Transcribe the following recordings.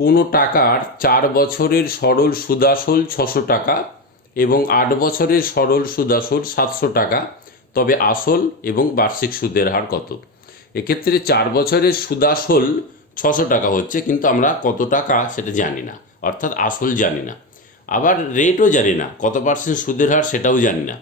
কোনো টাকার চার বছরের সরল সুদাসল ছশো টাকা এবং আট বছরের সরল সুদাসল সাতশো টাকা, তবে আসল এবং বার্ষিক সুদের হার কত? এক্ষেত্রে চার বছরের সুদাসল ছশো টাকা হচ্ছে, কিন্তু আমরা কত টাকা সেটা জানি না, অর্থাৎ আসল জানি না। আবার রেটও জানি না, কত পার্সেন্ট সুদের হার সেটাও জানি না।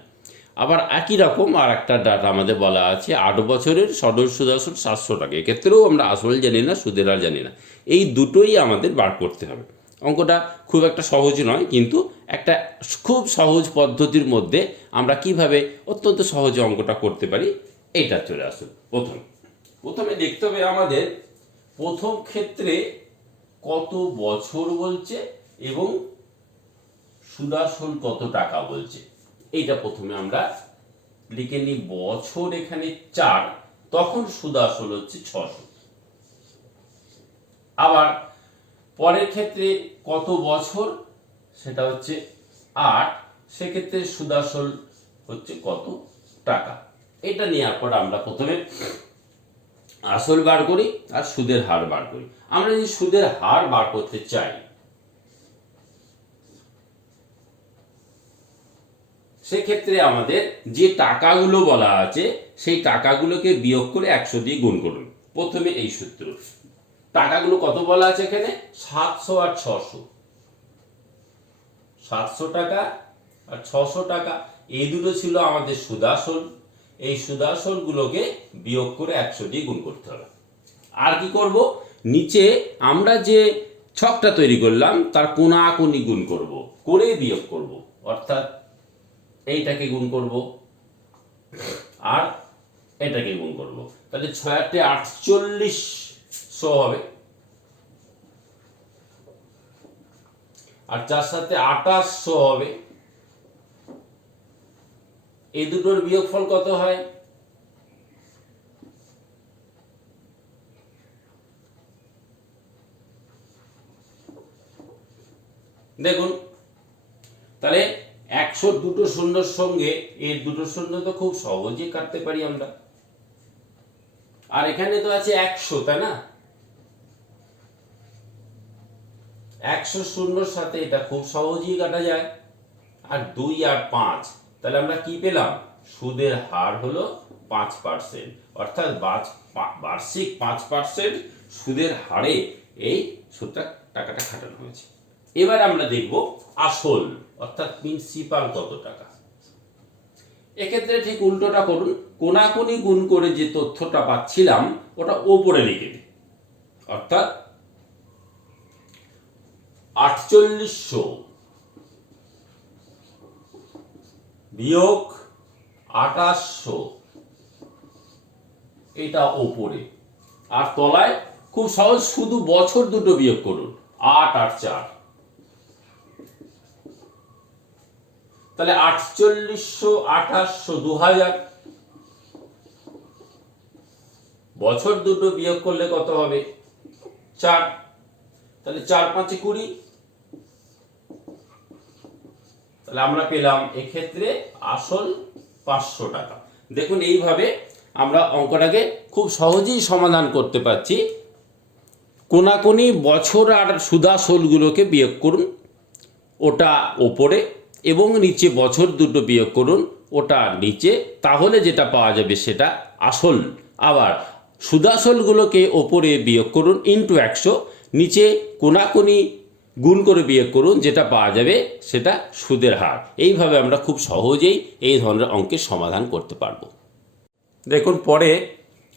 আবার একই রকম আর একটা ডাটা আমাদের বলা আছে, আট বছরের সরল সুদাসল সাতশো টাকা। এক্ষেত্রেও আমরা আসল জানি না, সুদের আর জানি না। এই দুটোই আমাদের বার করতে হবে। অঙ্কটা খুব একটা সহজ নয়, কিন্তু একটা খুব সহজ পদ্ধতির মধ্যে আমরা কীভাবে অত্যন্ত সহজে অঙ্কটা করতে পারি, এইটা চলে আসুন। প্রথম। প্রথমে দেখতে হবে আমাদের প্রথম ক্ষেত্রে কত বছর বলছে এবং সুদাসল কত টাকা বলছে। এইটা প্রথমে আমরা লিখে নিই, বছর এখানে চার, তখন সুদ আসল হচ্ছে ছশো। আবার পরের ক্ষেত্রে কত বছর? সেটা হচ্ছে আট, সেক্ষেত্রে সুদাসল হচ্ছে কত টাকা। এটা নেওয়ার পর আমরা প্রথমে আসল বার করি আর সুদের হার বার করি। আমরা যদি সুদের হার বার করতে চাই সেক্ষেত্রে আমাদের যে টাকাগুলো বলা আছে, সেই টাকাগুলোকে বিয়োগ করে একশো দিয়ে গুণ করুন। প্রথমে এই সূত্র। টাকাগুলো কত বলা আছে এখানে? সাতশো আর ছশো। সাতশো টাকা আর ছশো টাকা, এই দুটো ছিল আমাদের সুদাসল এই সুদাসলগুলোকে বিয়োগ করে একশো দিয়ে গুণ করতে হবে। আর কি করব? নিচে আমরা যে ছকটা তৈরি করলাম, তার কোনাকুনি গুণ করব। করে বিয়োগ করব। অর্থাৎ এইটাকে গুণ করব, আর এটাকে গুণ করব। তাহলে ছয় আটে আটচল্লিশশো হবে। আর যার সাথে আঠাশশো হবে। এই দুটোর বিয়োগফল কত হয়? দেখুন, তাহলে একশো দুটো শূন্যর সঙ্গে, এর দুটো শূন্য তো খুব সহজেই কাটতে পারি আমরা। আর এখানে তো আছে একশো, তাই না? একশো শূন্যর সাথে এটা খুব সহজেই কাটা যায়। আর দুই আর পাঁচ, তাহলে আমরা কি পেলাম? সুদের হার হলো পাঁচ পার্সেন্ট। অর্থাৎ বার্ষিক পাঁচ পার্সেন্ট সুদের হারে এই সুদটা টাকাটা খাটানো হয়েছে। এবার আমরা দেখব আসল, অর্থাৎ প্রিন্সিপাল কত টাকা। এক্ষেত্রে ঠিক উল্টোটা করুন, কোনাকুনি গুণ করে যে তথ্যটা পাচ্ছিলাম, ওটা ওপরে লিখে দিই। অর্থাৎ আটচল্লিশশো বিয়োগ আঠাশশো এটা ওপরে। আর তলায় খুব সহজ, শুধু বছর দুটো বিয়োগ করুন, আট আর চার। তাহলে আটচল্লিশশো আঠাশশো দু হাজার বছর দুটো বিয়োগ করলে কত হবে? চার। তাহলে চার পাঁচে কুড়ি। তাহলে আমরা পেলাম এক্ষেত্রে আসল পাঁচশো টাকা। দেখুন, এইভাবে আমরা অঙ্কটাকে খুব সহজেই সমাধান করতে পারছি। কোনাকুনি বছর আর সুদাসলগুলোকে বিয়োগ করুন। ওটা ওপরে এবং নিচে বছর দুটো বিয়োগ করুন, ওটা নিচে, তাহলে যেটা পাওয়া যাবে সেটা আসল। আবার সুদাসলগুলোকে ওপরে বিয়োগ করুন ইন্টু একশো, নিচে কোনাকুনি গুণ করে বিয়োগ করুন, যেটা পাওয়া যাবে সেটা সুদের হার। এইভাবে আমরা খুব সহজেই এই ধরনের অঙ্কের সমাধান করতে পারব। দেখুন, পরে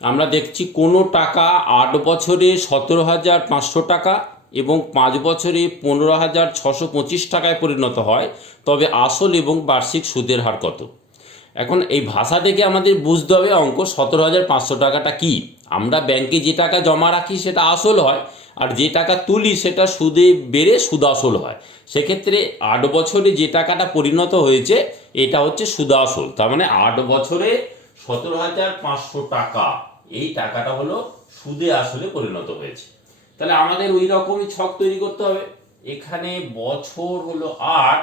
আমরা দেখছি কোনো টাকা আট বছরে সতেরো হাজার পাঁচশো টাকা এবং পাঁচ বছরে পনেরো হাজার ছশো পঁচিশ টাকায় পরিণত হয়। তবে আসল এবং বার্ষিক সুদের হার কত? এখন এই ভাষা থেকে আমাদের বুঝতে হবে অঙ্ক সতেরো হাজার পাঁচশো টাকাটা কি? আমরা ব্যাংকে যে টাকা জমা রাখি সেটা আসল হয় আর যে টাকা তুলি সেটা সুদে বেড়ে সুদাসল হয়। সেক্ষেত্রে আট বছরে যে টাকাটা পরিণত হয়েছে, এটা হচ্ছে সুদাসল। তার মানে আট বছরে সতেরো হাজার পাঁচশো টাকা, এই টাকাটা হলো সুদে আসলে পরিণত হয়েছে। তাহলে আমাদের ওই রকমই ছক তৈরি করতে হবে। এখানে বছর হলো আট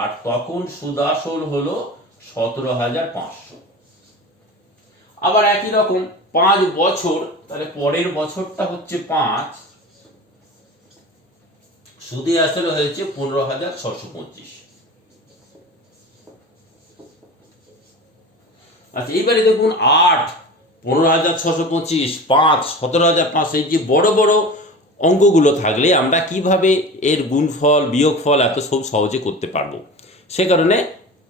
আর তখন সুদাসল হলো সতেরো হাজার পাঁচশো। আবার একই রকম, পাঁচ বছর, তাহলে পরের বছরটা হচ্ছে পাঁচ। সুদে আসলে হয়েছে পনেরো হাজার ছশো পঁচিশ। আচ্ছা এইবারে দেখুন, আট, পনেরো হাজার ছশো পঁচিশ, পাঁচ, সতেরো হাজার পাঁচশো, এই যে বড় বড় অঙ্কগুলো থাকলে আমরা কীভাবে এর গুণফল, বিয়োগফল এত সব সহজে করতে পারব। সে কারণে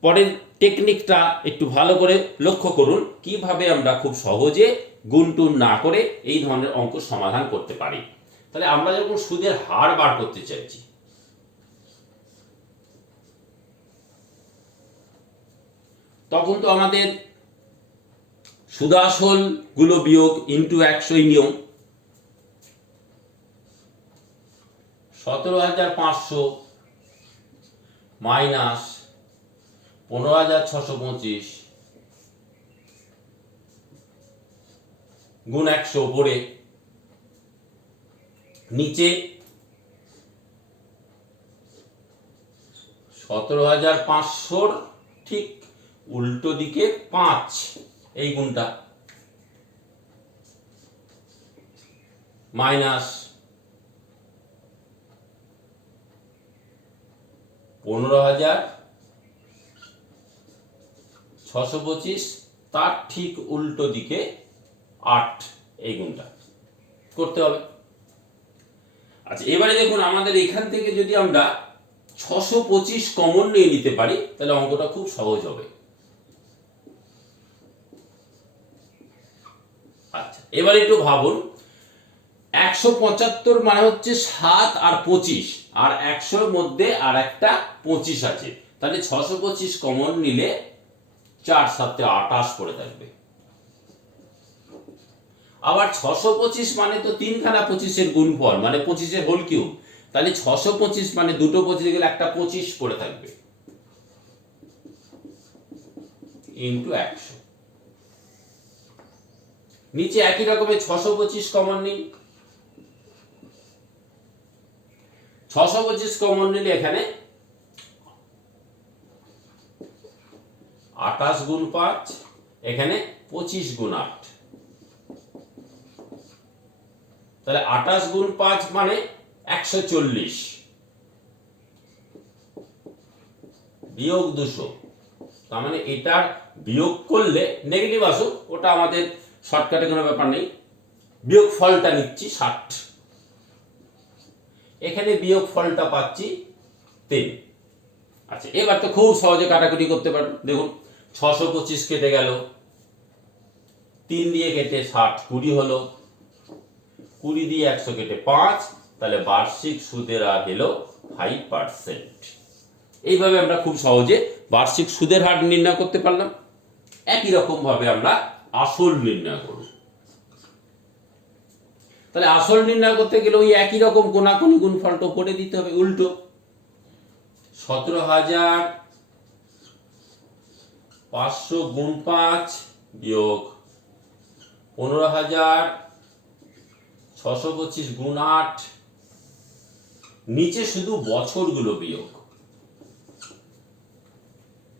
পরের টেকনিকটা একটু ভালো করে লক্ষ্য করুন, কীভাবে আমরা খুব সহজে গুণ টুন না করে এই ধরনের অঙ্ক সমাধান করতে পারি। তাহলে আমরা যখন সুদের হার বার করতে চাইছি, তখন তো আমাদের সুদাসলগুলো বিয়োগ ইন্টু একশো নিয়ম। সতেরো হাজার পাঁচশো মাইনাস পনেরো হাজার ছশো পঁচিশ গুণ একশো উপরে। নিচে সতেরো হাজার পাঁচশোর ঠিক উল্টো দিকে পাঁচ, এই গুণটা। মাইনাস পনেরো হাজার ছশো পঁচিশ, তার ঠিক উল্টো দিকে আট এই গুণটা। করতে হবে। আচ্ছা এবারে দেখুন, আমাদের এখান থেকে যদি আমরা ছশো পঁচিশ কমন নিয়ে নিতে পারি, তাহলে অঙ্কটা খুব সহজ হবে। আচ্ছা এবার একটু ভাবুন একশো পঁচাত্তর মানে হচ্ছে সাত আর পঁচিশ, আর একশোর মধ্যে আর একটা পঁচিশ আছে। তাহলে ছশো পঁচিশ কমন নিলে চার সাথে আটাশ পড়ে থাকবে। আবার ছশো পঁচিশ মানে তো তিনখানা পঁচিশের গুণফল মানে পঁচিশের হোল কিউব তাহলে ছশো পঁচিশ মানে দুটো পঁচিশ গেলে একটা পঁচিশ পড়ে থাকবে। ইন্টু একশো। নিচে একই রকমের ছশো পঁচিশ কমন নিন ছশো পঁচিশ কমন নিলে এখানে আঠাশ গুণ পাঁচ, এখানে পঁচিশ গুণ আট। তাহলে আঠাশ গুণ পাঁচ মানে একশো চল্লিশ। বিয়োগ দুশো। তার মানে এটার বিয়োগ করলে নেগেটিভ আসুক, ওটা আমাদের শর্টকাটে কোনো ব্যাপার নেই। বিয়োগ ফলটা নিচ্ছি ষাট। এখানে বিয়োগ ফলটা পাচ্ছি তিন আচ্ছা এবার তো খুব সহজে কাটাকুটি করতে পারবেন দেখুন, ছশো পঁচিশ কেটে গেল। তিন দিয়ে কেটে ষাট, কুড়ি হলো। কুড়ি দিয়ে একশো কেটে পাঁচ, তাহলে বার্ষিক সুদের হার হলো ফাইভ পার্সেন্ট এইভাবে আমরা খুব সহজে বার্ষিক সুদের হার নির্ণয় করতে পারলাম। একই রকম ভাবে আমরা আসল নির্ণয় করব। তাহলে আসল নির্ণয় করতে গেলে ওই একই রকম কোনাকুনি গুণফলটা করে দিতে হবে, উল্টো। সতেরো হাজার পাঁচশো গুণ পাঁচ বিয়োগ পনেরো হাজার ছশো পঁচিশ গুণ আট। নিচে শুধু বছরগুলো বিয়োগ।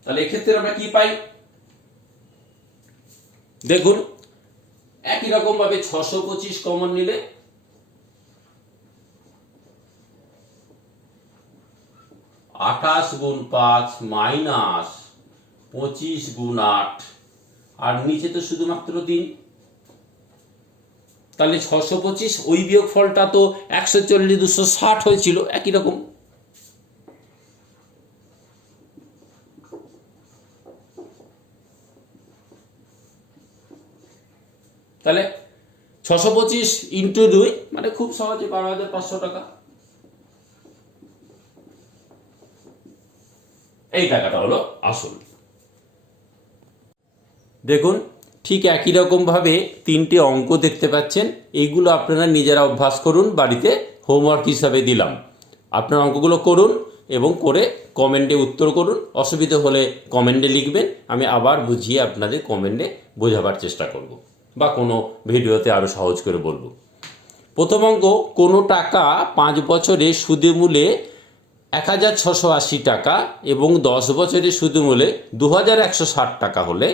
তাহলে এক্ষেত্রে আমরা কি পাই? দেখুন একই রকম ভাবে ছশো পঁচিশ কমন নিলে? আঠাশ গুণ পাঁচ মাইনাস পঁচিশ গুণ আট। আর নিচে তো শুধুমাত্র দিন তাহলে ছশো পঁচিশ, ওই বিয়োগ ফলটা তো একশো চল্লিশ, দুশো ষাট হয়েছিল, একই রকম। তাহলে ছশো পঁচিশ ইন্টু দুই মানে খুব সহজে বারো হাজার পাঁচশো টাকা। এই টাকাটা হলো আসল। দেখুন, ঠিক একই রকমভাবে তিনটে অঙ্ক দেখতে পাচ্ছেন। এইগুলো আপনারা নিজেরা অভ্যাস করুন, বাড়িতে হোমওয়ার্ক হিসাবে দিলাম। আপনার অঙ্কগুলো করুন এবং করে কমেন্টে উত্তর করুন। অসুবিধা হলে কমেন্টে লিখবেন। আমি আবার বুঝিয়ে আপনাদের কমেন্টে বোঝাবার চেষ্টা করব। বা কোনো ভিডিওতে আরও সহজ করে বলব। প্রথম অঙ্ক কোনো টাকা পাঁচ বছরে সুদে মূলে এক হাজার ছশো আশি টাকা এবং দশ বছরে সুদে মূলে দু হাজার একশো ষাট টাকা হলে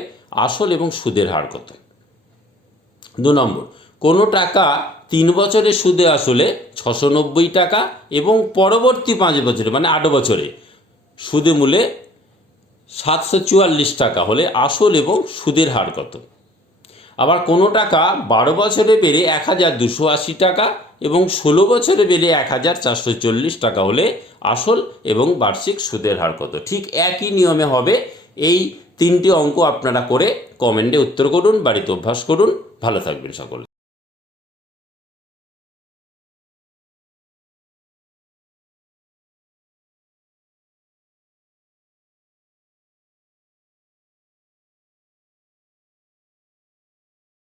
আসল এবং সুদের হার কত? দু নম্বর, কোনো টাকা তিন বছরে সুদে আসলে ছশো নব্বই টাকা এবং পরবর্তী পাঁচ বছরে মানে আট বছরে সুদে মূলে সাতশো চুয়াল্লিশ টাকা হলে আসল এবং সুদের হার কত? আবার কোনো টাকা বারো বছরে বেড়ে এক হাজার দুশো আশি টাকা এবং ষোলো বছরে বেড়ে এক হাজার চারশো চল্লিশ টাকা হলে আসল এবং বার্ষিক সুদের হার কত? ঠিক একই নিয়মে হবে। এই তিনটি অঙ্ক আপনারা করে কমেন্টে উত্তর করুন, বাড়িতে অভ্যাস করুন। ভালো থাকবেন সকলে।